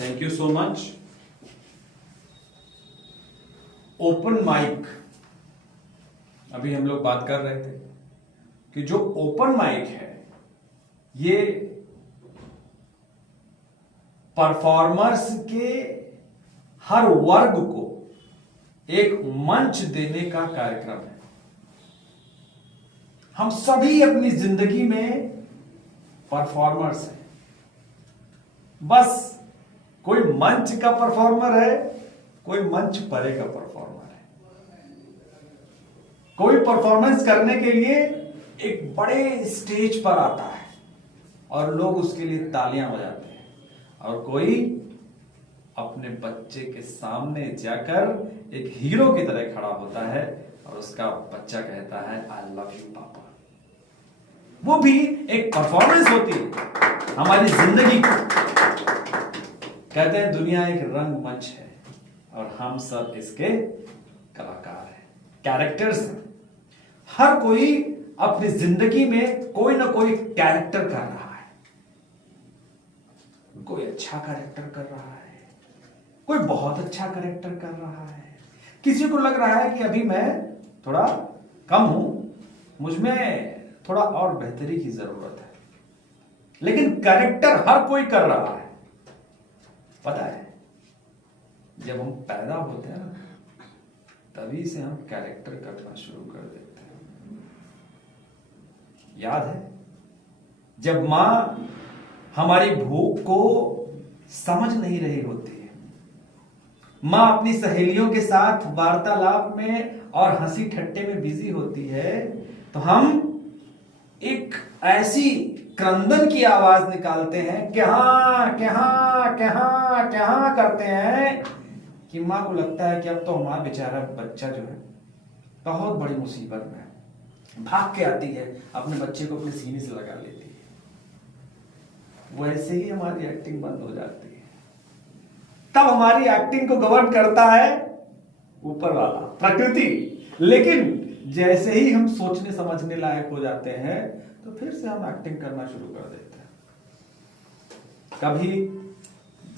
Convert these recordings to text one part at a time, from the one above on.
Thank you so much. Open mic, अभी हम लोग बात कर रहे थे कि जो ओपन माइक है ये परफॉर्मर्स के हर वर्ग को एक मंच देने का कार्यक्रम है। हम सभी अपनी जिंदगी में परफॉर्मर्स हैं, बस कोई मंच का परफॉर्मर है, कोई मंच परे का परफॉर्मर है। कोई परफॉर्मेंस करने के लिए एक बड़े स्टेज पर आता है और लोग उसके लिए तालियां बजाते हैं, और कोई अपने बच्चे के सामने जाकर एक हीरो की तरह खड़ा होता है और उसका बच्चा कहता है आई लव यू पापा। वो भी एक परफॉर्मेंस होती है हमारी जिंदगी की। कहते हैं दुनिया एक रंगमंच है और हम सब इसके कलाकार हैं, कैरेक्टर्स हैं। हर कोई अपनी जिंदगी में कोई ना कोई कैरेक्टर कर रहा है। कोई अच्छा कैरेक्टर कर रहा है, कोई बहुत अच्छा कैरेक्टर कर रहा है, किसी को लग रहा है कि अभी मैं थोड़ा कम हूं, मुझमें थोड़ा और बेहतरी की जरूरत है। लेकिन कैरेक्टर हर कोई कर रहा है। पता है, जब हम पैदा होते हैं ना, तभी से हम कैरेक्टर करना शुरू कर देते हैं। याद है जब मां हमारी भूख को समझ नहीं रही होती है, मां अपनी सहेलियों के साथ वार्तालाप में और हंसी ठट्टे में बिजी होती है, तो हम एक ऐसी क्रंदन की आवाज निकालते हैं, क्या क्या क्या क्या करते हैं कि मां को लगता है कि अब तो हमारा बेचारा बच्चा जो है बहुत बड़ी मुसीबत में है। भाग के आती है, अपने बच्चे को अपने सीने से लगा लेती है। वैसे ही हमारी एक्टिंग बंद हो जाती है। तब हमारी एक्टिंग को गवर्न करता है ऊपर वाला, प्रकृति। लेकिन जैसे ही हम सोचने समझने लायक हो जाते हैं तो फिर से हम एक्टिंग करना शुरू कर देते हैं। कभी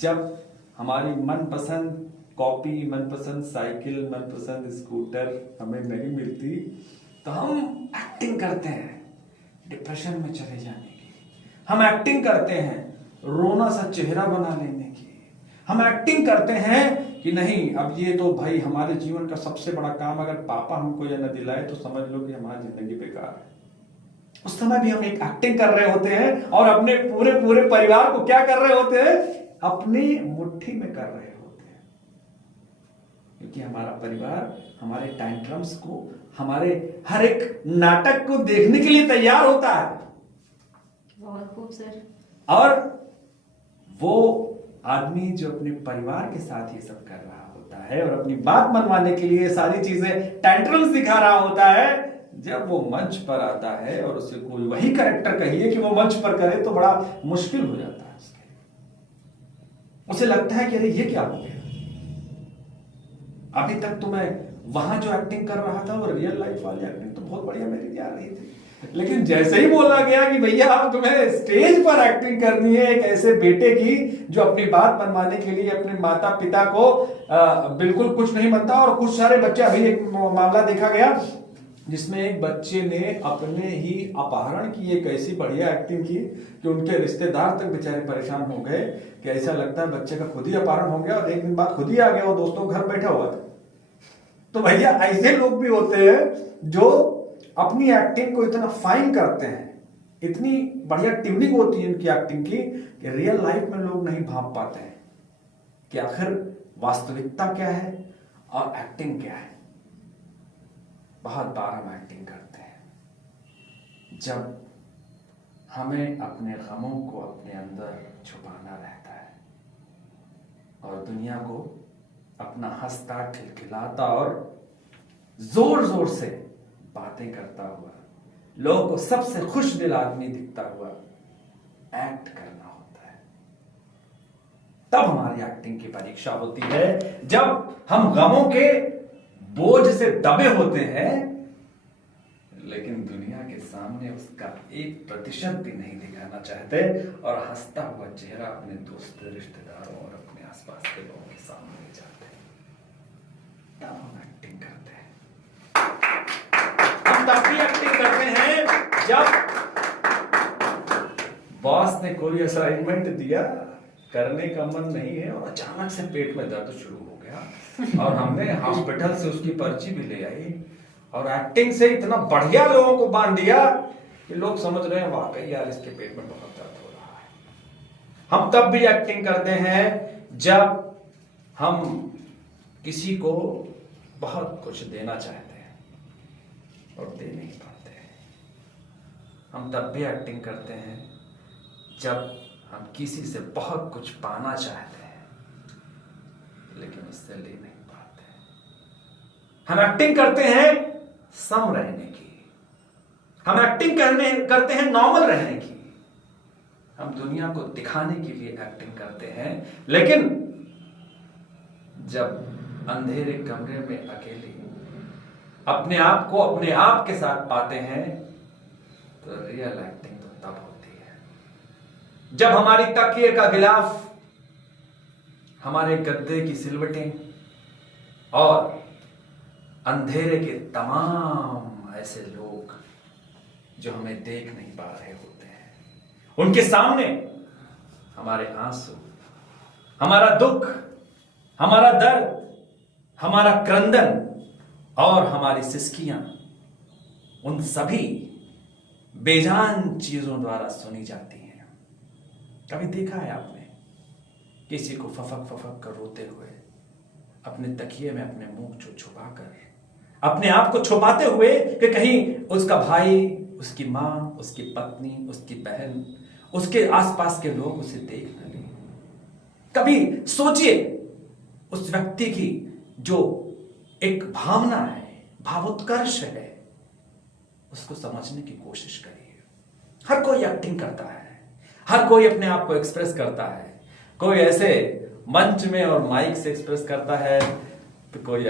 जब हमारी मनपसंद कॉपी, मनपसंद साइकिल, मनपसंद स्कूटर हमें नहीं मिलती, तो हम एक्टिंग करते हैं डिप्रेशन में चले जाने की। हम एक्टिंग करते हैं रोना सा चेहरा बना लेने की। हम एक्टिंग करते हैं कि नहीं, अब ये तो भाई हमारे जीवन का सबसे बड़ा काम, अगर पापा हमको यह न दिलाए तो समझ लो कि हमारी जिंदगी बेकार है। उस समय भी हम एक एक्टिंग कर रहे होते हैं और अपने पूरे पूरे परिवार को क्या कर रहे होते हैं, अपनी मुट्ठी में कर रहे होते हैं। क्योंकि हमारा परिवार हमारे टैंट्रम्स को, हमारे हर एक नाटक को देखने के लिए तैयार होता है। बहुत खूब सर। और वो आदमी जो अपने परिवार के साथ ये सब कर रहा होता है और अपनी बात मनवाने के लिए सारी चीजें टैंट्रम्स दिखा रहा होता है, जब वो मंच पर आता है और उसे कोई वही कैरेक्टर कहिए कि वो मंच पर करे तो बड़ा मुश्किल हो जाता है उसके लिए। उसे लगता है कि अरे ये क्या हो गया, अभी तक तो मैं वहां जो एक्टिंग कर रहा था वो रियल लाइफ वाली एक्टिंग तो बहुत बढ़िया मेरी आ रही थी, लेकिन जैसे ही बोला गया कि भैया अब तुम्हें स्टेज पर एक्टिंग करनी है एक ऐसे बेटे की जो अपनी बात मनवाने के लिए अपने माता पिता को बिल्कुल कुछ नहीं बनता। और कुछ सारे बच्चे, अभी एक मामला देखा गया जिसमें एक बच्चे ने अपने ही अपहरण की एक ऐसी बढ़िया एक्टिंग की कि उनके रिश्तेदार तक बेचारे परेशान हो गए कि ऐसा लगता है बच्चे का खुद ही अपहरण हो गया और एक दिन बाद खुद ही आ गया, वो दोस्तों के घर बैठा हुआ था। तो भैया ऐसे लोग भी होते हैं जो अपनी एक्टिंग को इतना फाइन करते हैं, इतनी बढ़िया ट्यूनिंग होती है इनकी एक्टिंग की कि रियल लाइफ में लोग नहीं भांप पाते हैं कि आखिर वास्तविकता क्या है और एक्टिंग क्या है। बहुत बार हम एक्टिंग करते हैं जब हमें अपने गमों को अपने अंदर छुपाना रहता है और दुनिया को अपना हंसता, खिलखिलाता और जोर जोर से बातें करता हुआ, लोगों को सबसे खुश दिल आदमी दिखता हुआ एक्ट करना होता है। तब हमारी एक्टिंग की परीक्षा होती है, जब हम गमों के बोझ से दबे होते हैं लेकिन दुनिया के सामने उसका 1% भी नहीं दिखाना चाहते और हंसता हुआ चेहरा अपने दोस्त रिश्तेदारों और अपने आसपास के लोगों के सामने ले जाते हैं। तब हम एक्टिंग करते हैं। हम तब भी एक्टिंग करते हैं जब बॉस ने कोई असाइनमेंट दिया, करने का मन नहीं है और अचानक से पेट में दर्द शुरू हो गया और हमने हॉस्पिटल से उसकी पर्ची भी ले आई और एक्टिंग से इतना बढ़िया लोगों को बांध दिया कि लोग समझ रहे हैं वाकई यार इसके पेट में बहुत दर्द हो रहा है। हम तब भी एक्टिंग करते हैं जब हम किसी को बहुत कुछ देना चाहते हैं और दे नहीं पाते। हम तब भी एक्टिंग करते हैं जब हम किसी से बहुत कुछ पाना चाहते हैं लेकिन उससे ले नहीं पाते। हम एक्टिंग करते हैं सम रहने की, हम एक्टिंग करते हैं नॉर्मल रहने की, हम दुनिया को दिखाने के लिए एक्टिंग करते हैं। लेकिन जब अंधेरे कमरे में अकेले अपने आप को अपने आप के साथ पाते हैं तो रियल एक्टिंग तो तब होती है जब हमारी तकिए का गिलाफ, हमारे गद्दे की सिलवटें और अंधेरे के तमाम ऐसे लोग जो हमें देख नहीं पा रहे होते हैं, उनके सामने हमारे आंसू, हमारा दुख, हमारा दर्द, हमारा क्रंदन और हमारी सिसकियां, उन सभी बेजान चीजों द्वारा सुनी जाती हैं। कभी देखा है आपने किसी को फफक फफक कर रोते हुए अपने तकिए में अपने मुंह छुपाकर अपने आप को छुपाते हुए कि कहीं उसका भाई, उसकी मां, उसकी पत्नी, उसकी बहन, उसके आसपास के लोग उसे देख न लें? कभी सोचिए उस व्यक्ति की जो एक भावना है, भावोत्कर्ष है, उसको समझने की कोशिश करिए। हर कोई एक्टिंग करता है, हर कोई अपने आप को एक्सप्रेस करता है। कोई ऐसे मंच में और माइक से एक्सप्रेस करता है तो कोई